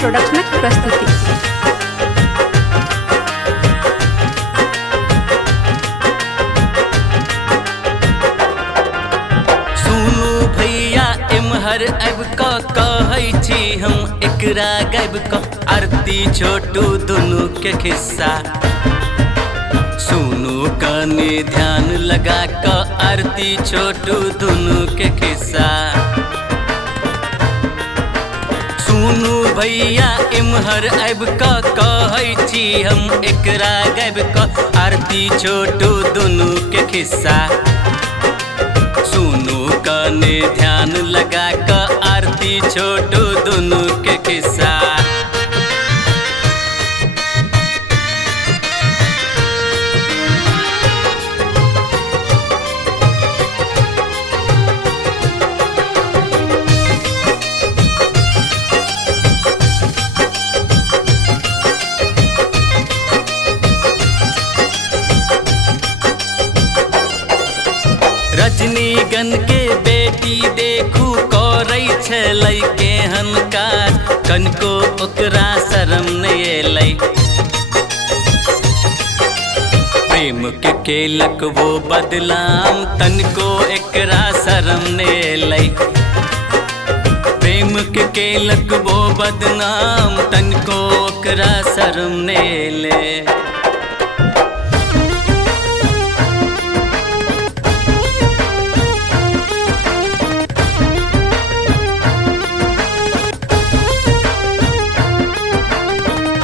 प्रोडक्शनक प्रस्तुति। हर अब का कहै छी हम एकरा गब का आरती छोटू दुनू के खिस्सा सुनू काने ध्यान लगा का आरती छोटू दुनू के खिस्सा सुनू भैया इमहर अब का कहै छी हम एकरा गब का आरती छोटू दुनू के खिस्सा सुनू काने ध्यान लगा का आरती छोटू दुनू के किस्सा रजनीगन के बेटी देखू करै छलै केहन काज कनको ओकरा शरम नहीं एलै प्रेम के केलक वो बदलाम तनको एकरा शरम नहीं एलै प्रेम के केलक वो बदनाम तनको ओकरा शरम नहीं एलै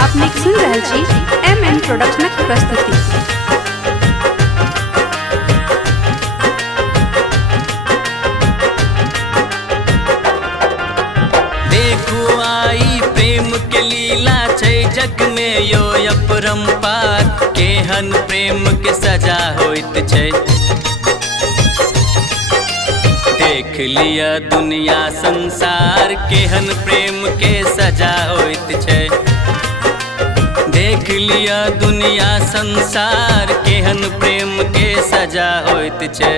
अपने सुन रहल छी एमएन प्रोडक्शनक प्रस्तुति। देखू आई प्रेम के लीला छै जग में यो अपरंपार केहन प्रेम के सजा होइत छै देख लिया दुनिया संसार केहन प्रेम के सजा होइत छै देख लिया दुनिया संसार केहन प्रेम के सजा होइत छै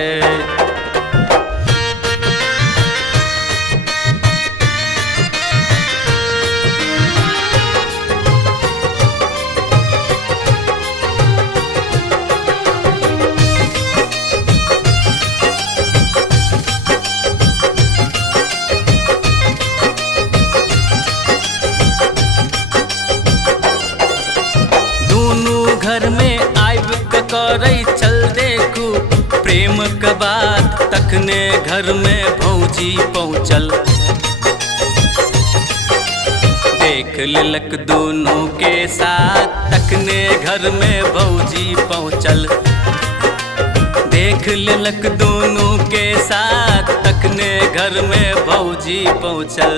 घर में आइब करै चल देखू प्रेम का बात तखने घर में भौजी पहुँचल देख लेलक दोनों के साथ तखने घर में भौजी पहुँचल देख लेलक दोनों के साथ तखने घर में भौजी पहुँचल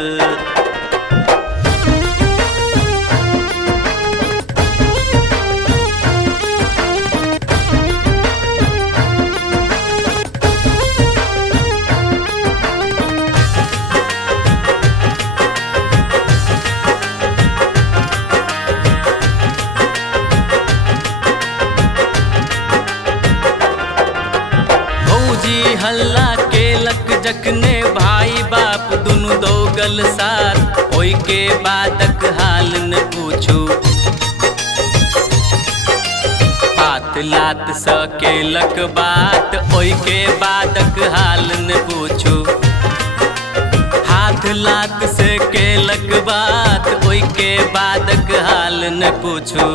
हल्ला केलक जखने भाई बाप दुनु दोगल साथ ओई के बादक हाल न पूछू हाथ लात स केलक बात ओई के बादक हाल न पूछू हाथ लात से केलक बात ओई के बादक हाल न पूछू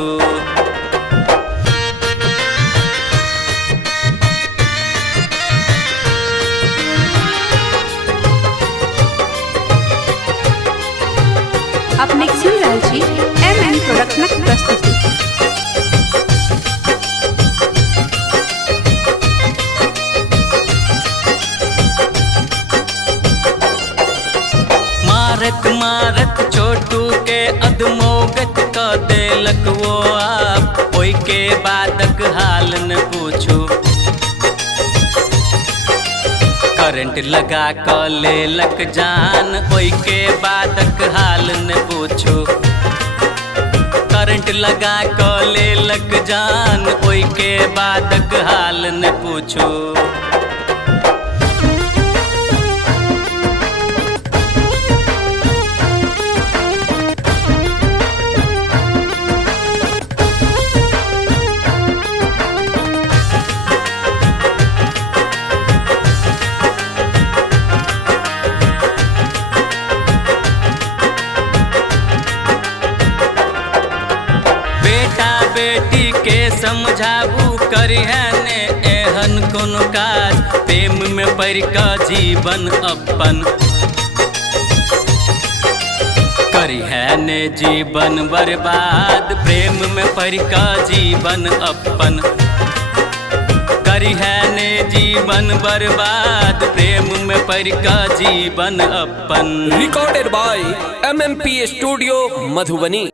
अपने सुन रहल छी एमएन प्रोडक्शनक प्रस्तुति। मारत मारत छोटू के अधमोगत क देलक वो आप ओई के बादक हाल न पूछू करंट लगा क लेलक जान ओई के बादक हाल न पूछू करंट लगा क लेलक जान ओई के बादक हाल न पूछू बेटी के समझाबू करिहे ने एहन कोनो काज प्रेम में पड़ कऽ जीवन अपन करिहे ने जीवन बर्बाद प्रेम में पड़ कऽ जीवन अपन करिहे ने जीवन बर्बाद प्रेम में पड़ कऽ जीवन अपन। Recorded by MMP Studio, Madhubani।